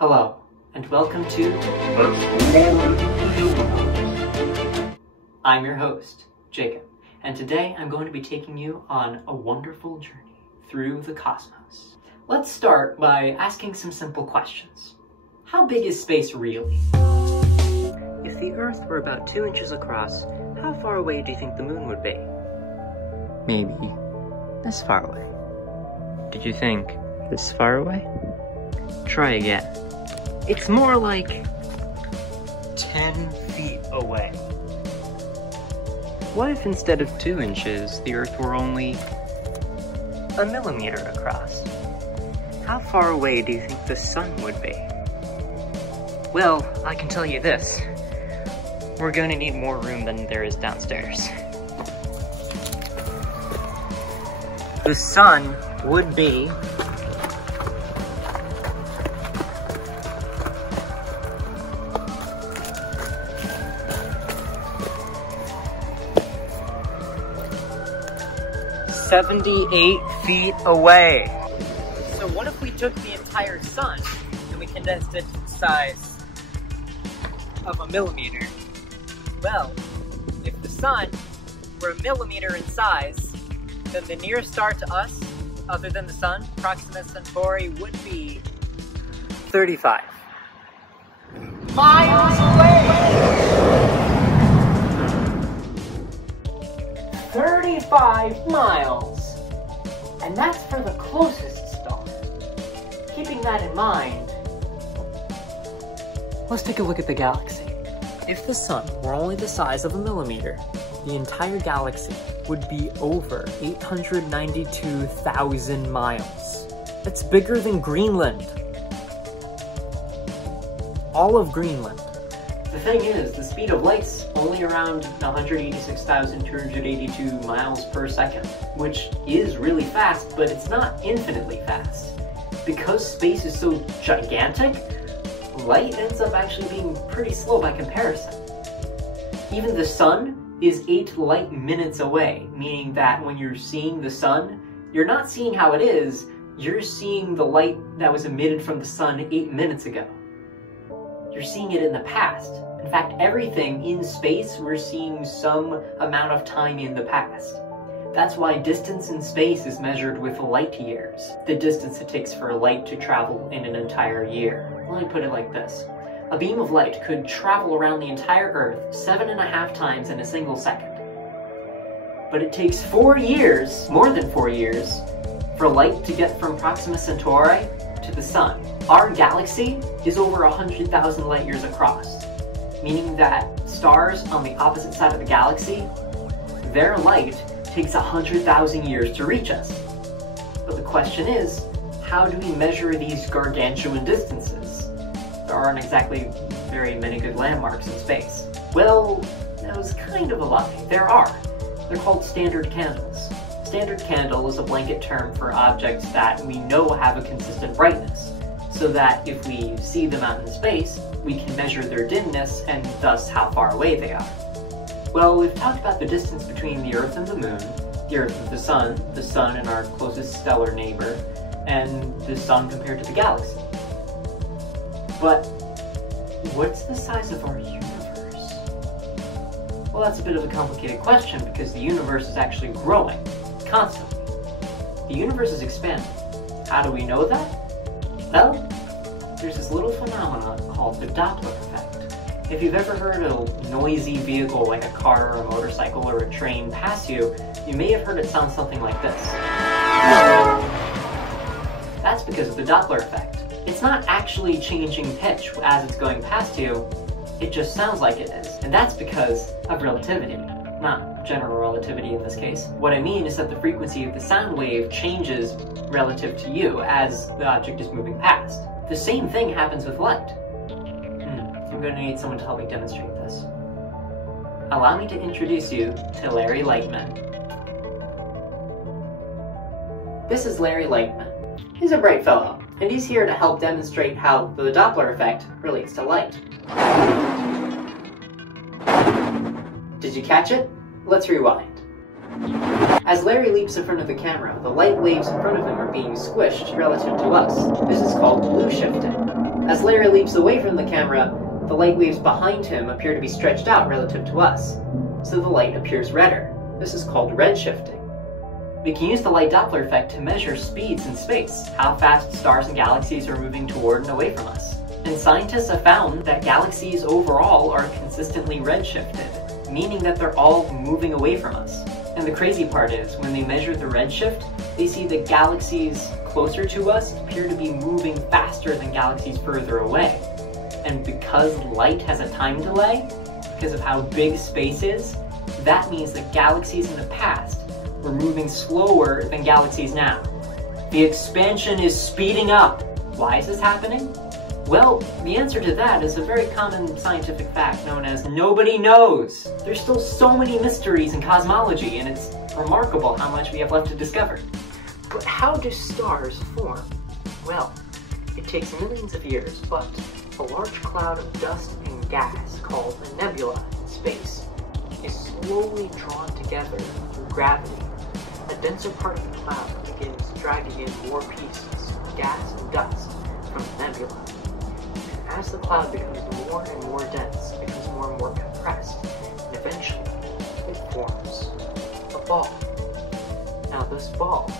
Hello, and welcome to I'm your host, Jacob, and today I'm going to be taking you on a wonderful journey through the cosmos. Let's start by asking some simple questions. How big is space really? If the Earth were about 2 inches across, how far away do you think the moon would be? Maybe this far away. Did you think this far away? Try again. It's more like 10 feet away. What if instead of 2 inches, the Earth were only a millimeter across? How far away do you think the sun would be? Well, I can tell you this. We're going to need more room than there is downstairs. The sun would be $78 feet away. So what if we took the entire sun and we condensed it to the size of a millimeter? Well, if the sun were a millimeter in size, then the nearest star to us, other than the sun, Proxima Centauri, would be 35 miles away! 35 miles! And that's for the closest star. Keeping that in mind, let's take a look at the galaxy. If the sun were only the size of a millimeter, the entire galaxy would be over 892,000 miles. That's bigger than Greenland. All of Greenland. The thing is, the speed of light's only around 186,282 miles per second, which is really fast, but it's not infinitely fast. Because space is so gigantic, light ends up actually being pretty slow by comparison. Even the sun is 8 light minutes away, meaning that when you're seeing the sun, you're not seeing how it is, you're seeing the light that was emitted from the sun 8 minutes ago. You're seeing it in the past. In fact, everything in space, we're seeing some amount of time in the past. That's why distance in space is measured with light years, the distance it takes for light to travel in an entire year. Let me put it like this. A beam of light could travel around the entire Earth 7.5 times in a single second. But it takes 4 years, more than 4 years, for light to get from Proxima Centauri to the sun. Our galaxy is over 100,000 light years across, meaning that stars on the opposite side of the galaxy, their light takes 100,000 years to reach us. But the question is, how do we measure these gargantuan distances? There aren't exactly very many good landmarks in space. Well, that was kind of a lie. There are. They're called standard candles. Standard candle is a blanket term for objects that we know have a consistent brightness, so that if we see them out in space, we can measure their dimness and thus how far away they are. Well, we've talked about the distance between the Earth and the Moon, the Earth and the Sun and our closest stellar neighbor, and the Sun compared to the galaxy. But what's the size of our universe? Well, that's a bit of a complicated question because the universe is actually growing, constantly. The universe is expanding. How do we know that? Well, there's this little phenomenon called the Doppler effect. If you've ever heard a noisy vehicle like a car or a motorcycle or a train pass you, you may have heard it sound something like this. That's because of the Doppler effect. It's not actually changing pitch as it's going past you, it just sounds like it is. And that's because of relativity, not general relativity in this case. What I mean is that the frequency of the sound wave changes relative to you as the object is moving past. The same thing happens with light. I'm going to need someone to help me demonstrate this. Allow me to introduce you to Larry Lightman. This is Larry Lightman. He's a bright fellow, and he's here to help demonstrate how the Doppler effect relates to light. Did you catch it? Let's rewind. As Larry leaps in front of the camera, the light waves in front of him are being squished relative to us. This is called blue shifting. As Larry leaps away from the camera, the light waves behind him appear to be stretched out relative to us, so the light appears redder. This is called redshifting. We can use the light Doppler effect to measure speeds in space, how fast stars and galaxies are moving toward and away from us. And scientists have found that galaxies overall are consistently redshifted, meaning that they're all moving away from us. And the crazy part is, when they measure the redshift, they see that galaxies closer to us appear to be moving faster than galaxies further away. And because light has a time delay, because of how big space is, that means that galaxies in the past were moving slower than galaxies now. The expansion is speeding up. Why is this happening? Well, the answer to that is a very common scientific fact known as nobody knows. There's still so many mysteries in cosmology, and it's remarkable how much we have left to discover. But how do stars form? Well, it takes millions of years, but a large cloud of dust and gas called a nebula in space is slowly drawn together through gravity. A denser part of the cloud begins dragging in more pieces of gas and dust from the nebula. And as the cloud becomes more and more dense, it becomes more and more compressed, and eventually it forms a ball. Now this ball,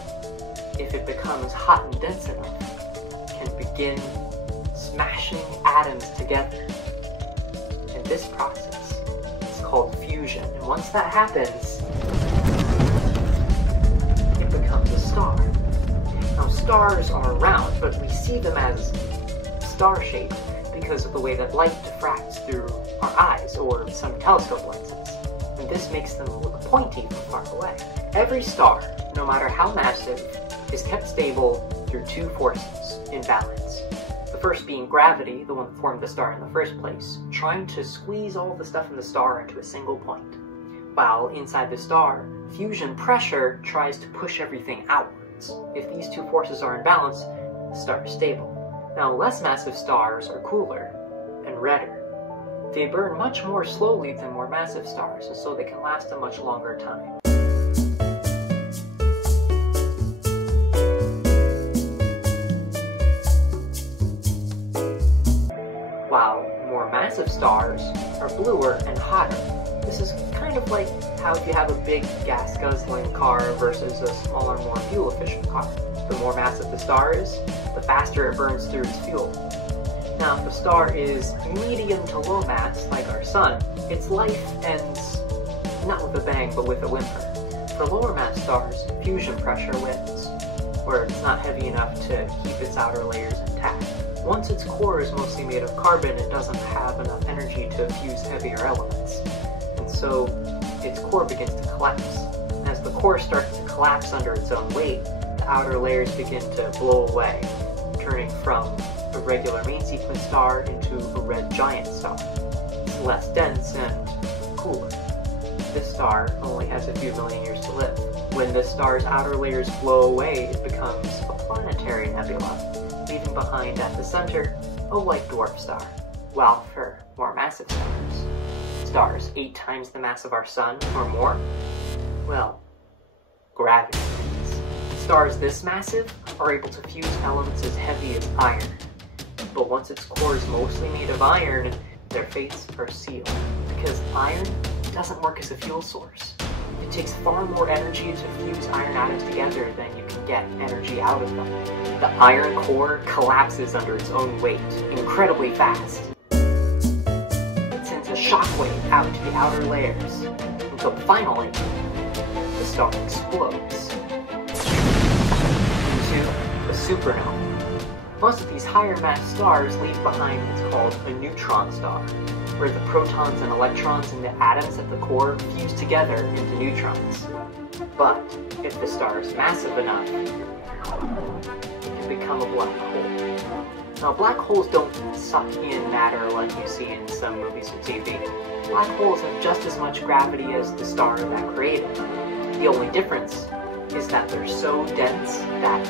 if it becomes hot and dense enough, can begin smashing atoms together. And this process is called fusion. And once that happens, it becomes a star. Now stars are round, but we see them as star-shaped because of the way that light diffracts through our eyes or some telescope lenses. And this makes them look pointy from far away. Every star, no matter how massive, is kept stable through two forces in balance. The first being gravity, the one that formed the star in the first place, trying to squeeze all the stuff in the star into a single point. While inside the star, fusion pressure tries to push everything outwards. If these two forces are in balance, the star is stable. Now, less massive stars are cooler and redder. They burn much more slowly than more massive stars, and so they can last a much longer time. While more massive stars are bluer and hotter. This is kind of like how if you have a big gas-guzzling car versus a smaller, more fuel-efficient car. The more massive the star is, the faster it burns through its fuel. Now, if the star is medium to low mass, like our sun, its life ends not with a bang, but with a whimper. For lower mass stars, fusion pressure wins, where it's not heavy enough to keep its outer layers intact. Once its core is mostly made of carbon, it doesn't have enough energy to fuse heavier elements, and so its core begins to collapse. As the core starts to collapse under its own weight, the outer layers begin to blow away, turning from a regular main sequence star into a red giant star. It's less dense and cooler. This star only has a few million years to live. When this star's outer layers blow away, it becomes a planetary nebula, leaving behind at the center a white dwarf star. While for more massive stars 8 times the mass of our sun or more, well, gravity wins. Stars this massive are able to fuse elements as heavy as iron, but once its core is mostly made of iron, their fates are sealed, because iron doesn't work as a fuel source. It takes far more energy to fuse iron atoms together than you can get energy out of them. The iron core collapses under its own weight incredibly fast. It sends a shockwave out to the outer layers, until finally, the star explodes into a supernova. Most of these higher mass stars leave behind what's called a neutron star, where the protons and electrons in the atoms at the core fuse together into neutrons. But if the star is massive enough, it can become a black hole. Now, black holes don't suck in matter like you see in some movies or TV. Black holes have just as much gravity as the star that created them. The only difference is that they're so dense that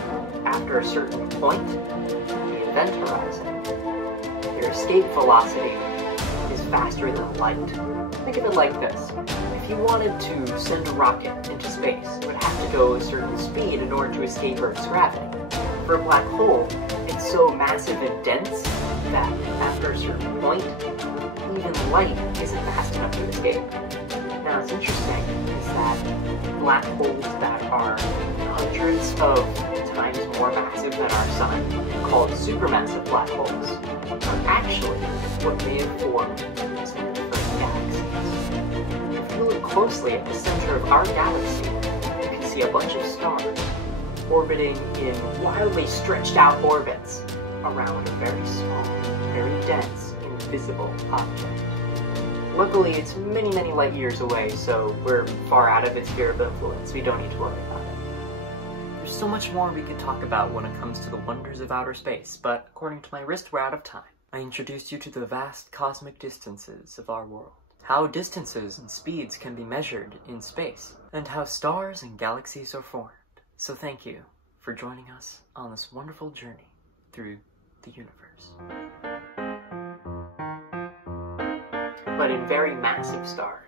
after a certain point, the event horizon, their escape velocity is faster than light. Think of it like this. If you wanted to send a rocket into space, it would have to go a certain speed in order to escape Earth's gravity. for a black hole, it's so massive and dense that after a certain point, even light isn't fast enough to escape. Now, what's interesting is that black holes that are hundreds of times more massive than our sun, called supermassive black holes, are actually what may have formed some of the first galaxies. If you look closely at the center of our galaxy, you can see a bunch of stars orbiting in wildly stretched out orbits around a very small, very dense, invisible object. Luckily, it's many, many light years away, so we're far out of its sphere of influence. We don't need to worry about it. There's so much more we could talk about when it comes to the wonders of outer space, but according to my wrist, we're out of time. I introduced you to the vast cosmic distances of our world, how distances and speeds can be measured in space, and how stars and galaxies are formed. So thank you for joining us on this wonderful journey through the universe. But in very massive stars.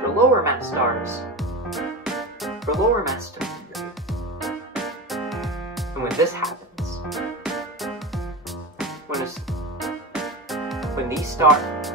For lower mass stars, and when this happens, when these stars,